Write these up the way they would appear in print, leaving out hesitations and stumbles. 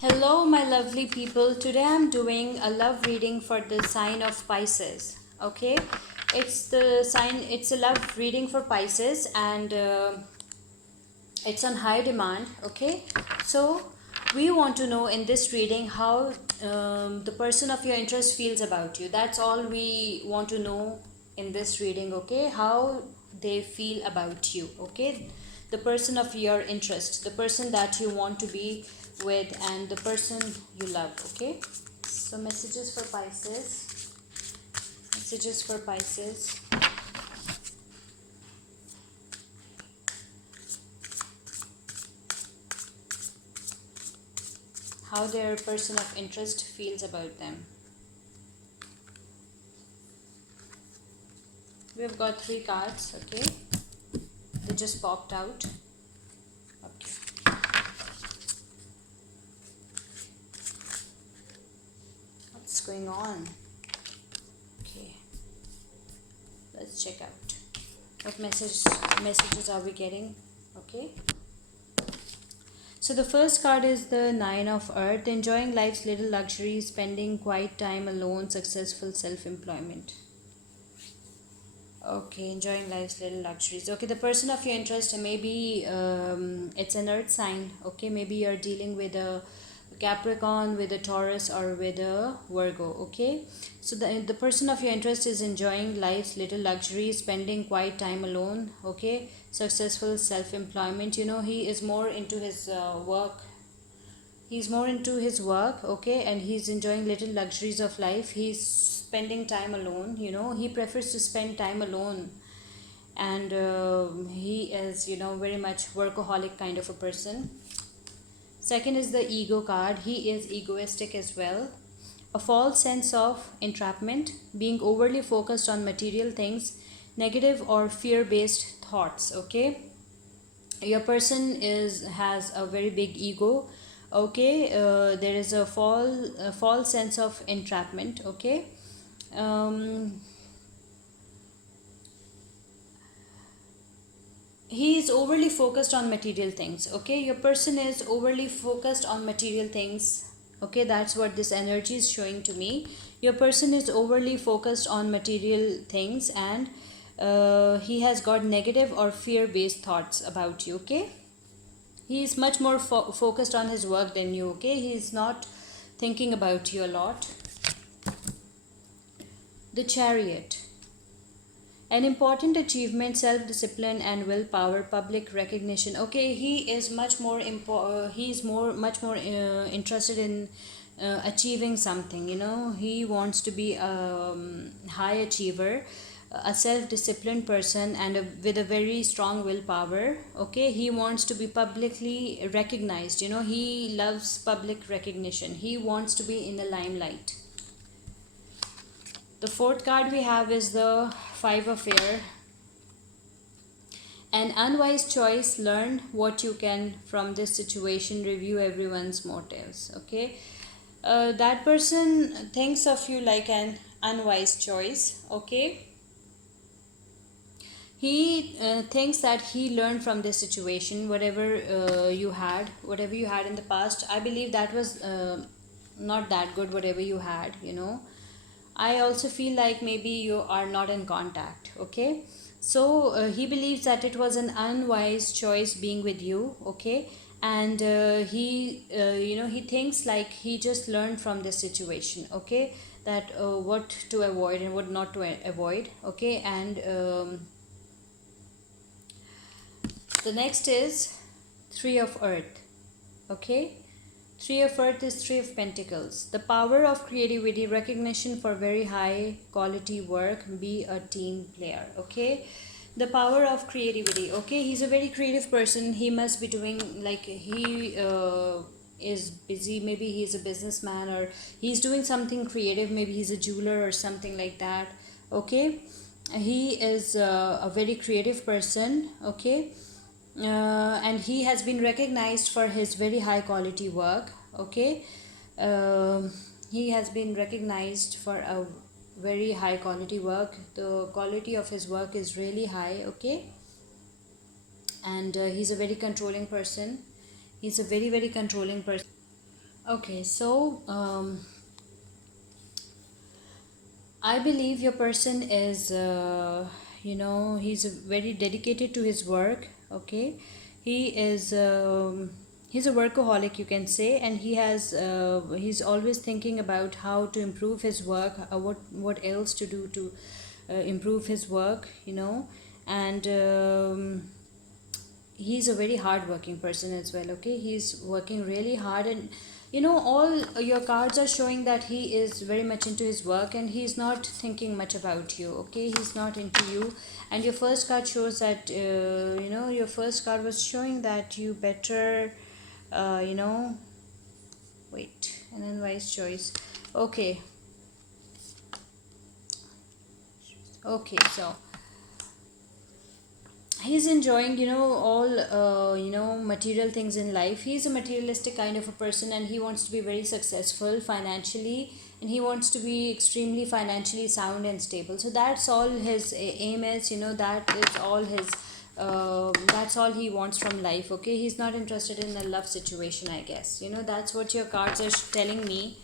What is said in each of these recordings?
Hello, my lovely people. Today I'm doing a love reading for the sign of Pisces. Okay, it's a love reading for Pisces, and it's on high demand. Okay, so we want to know in this reading how the person of your interest feels about you. That's all we want to know in this reading. Okay, how they feel about you. Okay, the person of your interest, the person that you want to be with, and the person you love. Okay, so messages for Pisces. Messages for Pisces. How their person of interest feels about them. We've got three cards. Okay, they just popped out. Okay, what's going on? Okay, let's check out what messages are we getting. Okay, so the first card is the Nine of Earth, enjoying life's little luxuries, spending quiet time alone, successful self-employment. Okay, enjoying life's little luxuries. Okay, the person of your interest, maybe it's an earth sign. Okay, maybe you're dealing with a Capricorn, with a Taurus, or with a Virgo. Okay, so the person of your interest is enjoying life's little luxuries, spending quiet time alone. Okay, successful self-employment. He is more into his work. He's more into his work. Okay, and he's enjoying little luxuries of life. He's spending time alone. He prefers to spend time alone, and he is very much workaholic kind of a person. Second is the ego card. He is egoistic as well. A false sense of entrapment, being overly focused on material things, negative or fear based thoughts. Okay, your person has a very big ego. Okay, there is a false sense of entrapment. Okay, um, he is overly focused on material things. Okay, your person is overly focused on material things. Okay, that's what this energy is showing to me. Your person is overly focused on material things, and he has got negative or fear based thoughts about you. Okay, he is much more focused on his work than you. Okay, he is not thinking about you a lot. The Chariot. An important achievement, self discipline and willpower, public recognition. Okay, he is much more interested in achieving something. He wants to be a high achiever, a self disciplined person, and with a very strong willpower. Okay, he wants to be publicly recognized. He loves public recognition. He wants to be in the limelight. The fourth card we have is the Five of Air. An unwise choice, learn what you can from this situation, review everyone's motives. Okay, that person thinks of you like an unwise choice. Okay, he thinks that he learned from this situation, whatever you had in the past. I believe that was not that good, whatever you had. I also feel like maybe you are not in contact. Okay, so he believes that it was an unwise choice being with you. Okay, and he thinks like he just learned from this situation. Okay, that what to avoid and what not to avoid. Okay, and the next is Three of Earth. Okay, Three of Earth is Three of Pentacles. The power of creativity, recognition for very high quality work, be a team player. Okay, the power of creativity. Okay, he's a very creative person. He must be doing like he is busy. Maybe he's a businessman, or he's doing something creative. Maybe he's a jeweler or something like that. Okay, he is a very creative person. Okay, and he has been recognized for his very high quality work. Okay, he has been recognized for a very high quality work. The quality of his work is really high. Okay, and he's a very controlling person. He's a very controlling person. Okay, so I believe your person is, he's very dedicated to his work. Okay, he is. He's a workaholic, you can say, and he's always thinking about how to improve his work. What else to do to improve his work. And he's a very hard working person as well. Okay, he's working really hard, and all your cards are showing that he is very much into his work and he's not thinking much about you. Okay, he's not into you. And your first card shows that your first card was showing that you better uh, you know wait, an unwise choice. Okay. Okay, so he's enjoying all material things in life. He's a materialistic kind of a person, and he wants to be very successful financially, and he wants to be extremely financially sound and stable. So that's all his aim is. That is all his that's all he wants from life. Okay, he's not interested in a love situation, I guess. That's what your cards are telling me.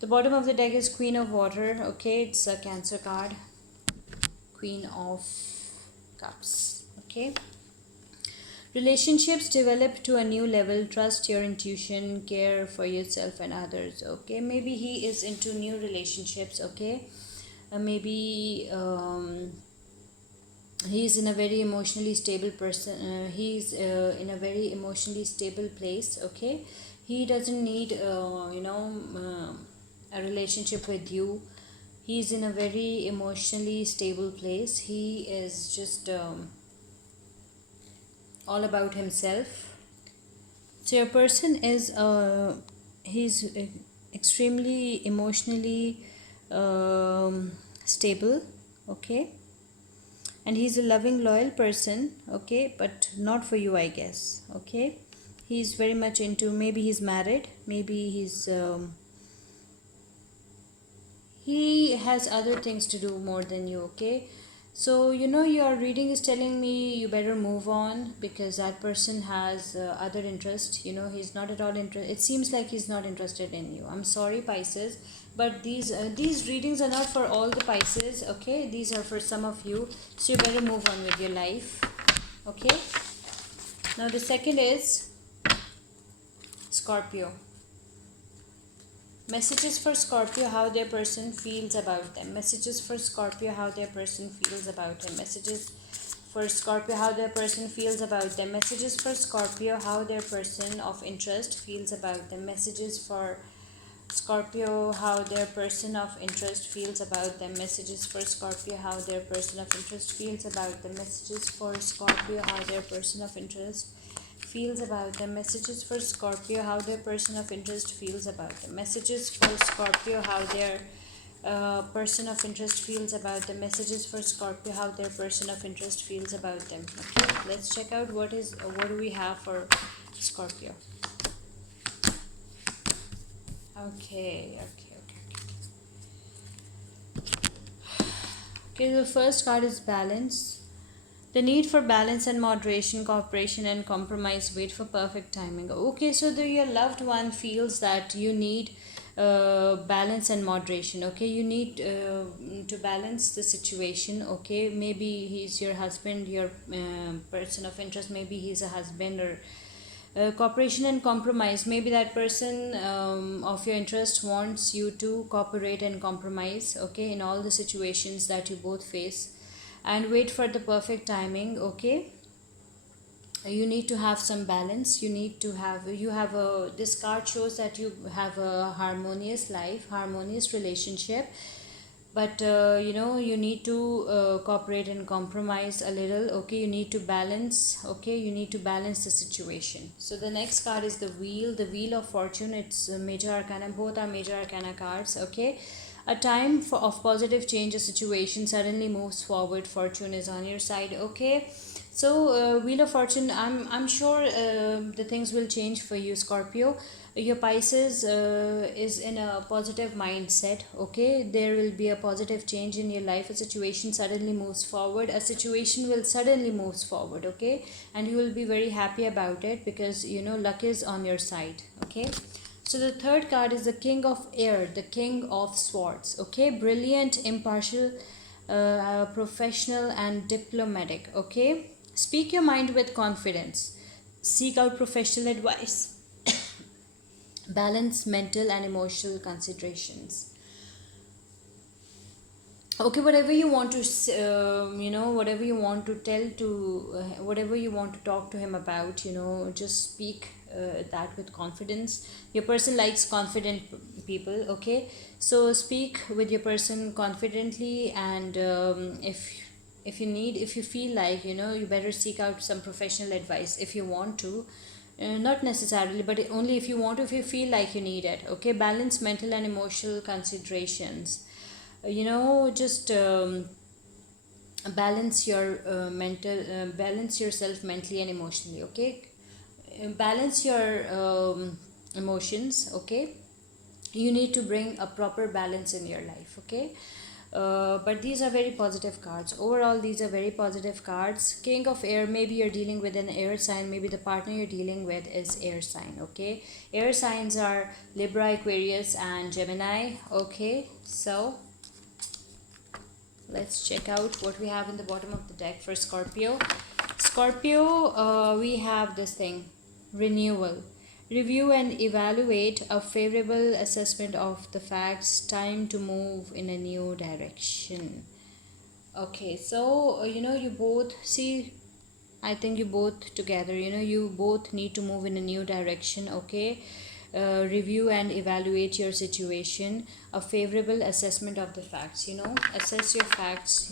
The bottom of the deck is Queen of Water. Okay, it's a Cancer card. Queen of Cups. Okay. Relationships develop to a new level. Trust your intuition, care for yourself and others. Okay, maybe he is into new relationships. Okay, maybe he's in a very emotionally stable person. He's in a very emotionally stable place. Okay, he doesn't need a relationship with you. He's in a very emotionally stable place. He is just all about himself. So your person is he's extremely emotionally stable. Okay, and he's a loving, loyal person. Okay, but not for you, I guess. Okay, he's very much into, maybe he's married, maybe he has other things to do more than you. Okay, so your reading is telling me you better move on, because that person has other interest. He's not at all interested. It seems like he's not interested in you. I'm sorry, Pisces, but these readings are not for all the Pisces. Okay, these are for some of you, so you better move on with your life. Okay, now the second is Scorpio. Messages for Scorpio, how their person feels about them. Messages for Scorpio, how their person feels about them. Messages for Scorpio, how their person feels about them. Messages for Scorpio, how their person of interest feels about them. Messages for Scorpio, how their person of interest feels about them. Messages for Scorpio, how their person of interest feels about them. Messages for Scorpio, how their person of interest feels about them. Messages for Scorpio, how their person of interest feels about them. Messages for Scorpio, how their person of interest feels about them. Messages for Scorpio, how their person of interest feels about them. Okay, let's check out what do we have for Scorpio. Okay, the first card is balance. The need for balance and moderation, cooperation and compromise. Wait for perfect timing. Okay, so your loved one feels that you need balance and moderation. Okay, you need to balance the situation. Okay, maybe he's your husband, your person of interest. Maybe he's a husband, or cooperation and compromise. Maybe that person of your interest wants you to cooperate and compromise. Okay, in all the situations that you both face, and wait for the perfect timing. Okay, you need to have some balance. You have a This card shows that you have a harmonious life, harmonious relationship, but you need to cooperate and compromise a little. Okay, you need to balance. Okay, you need to balance the situation. So the next card is the Wheel of Fortune. It's major arcana. Both are major arcana cards. Okay, a time of positive change. A situation suddenly moves forward. Fortune is on your side. Okay, so Wheel of Fortune, I'm sure the things will change for you, Scorpio. Your Pisces is in a positive mindset. Okay, there will be a positive change in your life. A situation suddenly moves forward. A situation will suddenly moves forward. Okay, and you will be very happy about it, because luck is on your side. Okay, So the third card is the King of Air, the King of Swords. Okay, brilliant, impartial, professional, and diplomatic. Okay, speak your mind with confidence. Seek out professional advice. Balance mental and emotional considerations. Okay, whatever you want to whatever you want to tell to whatever you want to talk to him about, just speak that with confidence. Your person likes confident people. Okay, so speak with your person confidently, and if you feel like, you better seek out some professional advice if you want to. Not necessarily, but only if you want to, if you feel like you need it. Okay, balance mental and emotional considerations. Just balance yourself mentally and emotionally. Okay, balance your emotions. Okay, you need to bring a proper balance in your life. Okay, but these are very positive cards. Overall, these are very positive cards. King of Air, maybe you're dealing with an air sign, maybe the partner you're dealing with is air sign. Okay, air signs are Libra, Aquarius, and Gemini. Okay, so let's check out what we have in the bottom of the deck for Scorpio. Scorpio, we have this thing, renewal. Review and evaluate a favorable assessment of the facts, time to move in a new direction. Okay, so you both see, I think you both together, you both need to move in a new direction. Okay, review and evaluate your situation, a favorable assessment of the facts, assess your facts,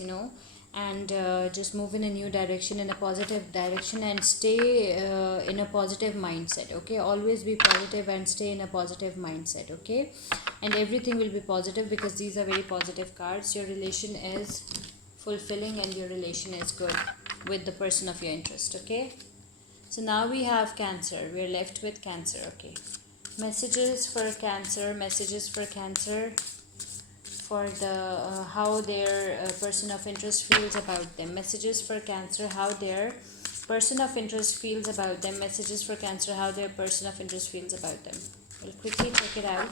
and just move in a new direction, in a positive direction, and stay in a positive mindset. Okay, always be positive and stay in a positive mindset. Okay, and everything will be positive because these are very positive cards. Your relation is fulfilling and your relation is good with the person of your interest. Okay, so now we have Cancer. We're left with Cancer. Okay, messages for Cancer for the how their person of interest feels about them. Messages for Cancer, how their person of interest feels about them. Messages for Cancer, how their person of interest feels about them. We'll quickly check it out.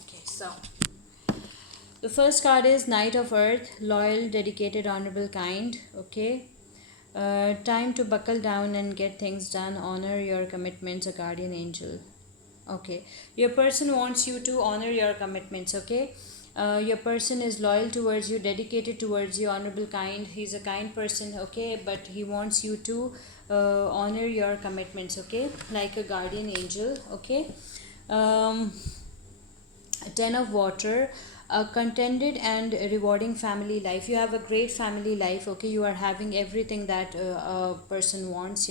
Okay, so the first card is Knight of Earth, loyal, dedicated, honorable, kind. Okay, time to buckle down and get things done. Honor your commitments, a guardian angel. Okay, your person wants you to honor your commitments. Okay, your person is loyal towards you, dedicated towards you, honorable, kind. He's a kind person. Okay, but he wants you to honor your commitments. Okay, like a guardian angel. Okay, um, 10 of water, a contented and rewarding family life. You have a great family life. Okay, you are having everything that a person wants.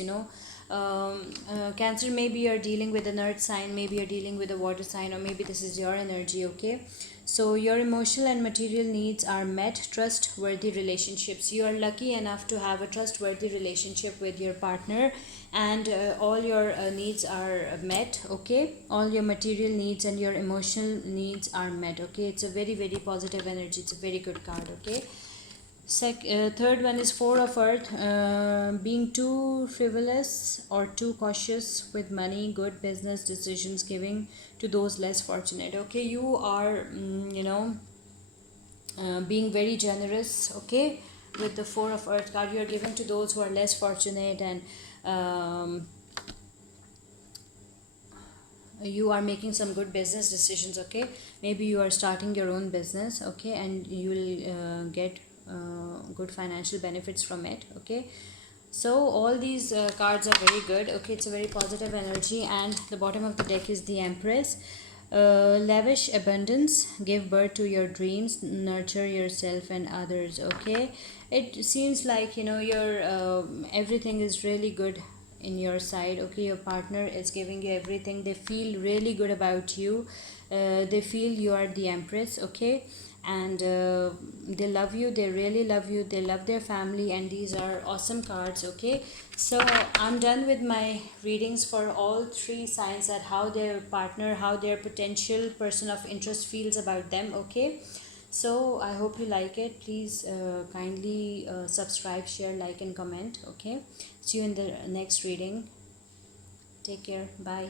Cancer, maybe you're dealing with an earth sign, maybe you're dealing with a water sign, or maybe this is your energy. Okay, so your emotional and material needs are met. Trustworthy relationships, you are lucky enough to have a trustworthy relationship with your partner, and all your needs are met. Okay, all your material needs and your emotional needs are met. Okay, it's a very very positive energy. It's a very good card. Okay, third one is Four of Earth, being too frivolous or too cautious with money, good business decisions, giving to those less fortunate. Okay, you are being very generous. Okay, with the Four of Earth card, you are giving to those who are less fortunate, and you are making some good business decisions. Okay, maybe you are starting your own business. Okay, and you will get good financial benefits from it. Okay, so all these cards are very good. Okay, it's a very positive energy. And the bottom of the deck is the Empress. Lavish abundance, give birth to your dreams, nurture yourself and others. Okay, it seems like your everything is really good in your side. Okay, your partner is giving you everything. They feel really good about you. They feel you are the Empress. Okay, and they love you, they really love you, they love their family, and these are awesome cards. Okay, so I'm done with my readings for all three signs, that how their partner, how their potential person of interest feels about them. Okay, So I hope you like it. Please kindly subscribe, share, like, and comment. Okay, see you in the next reading. Take care. Bye.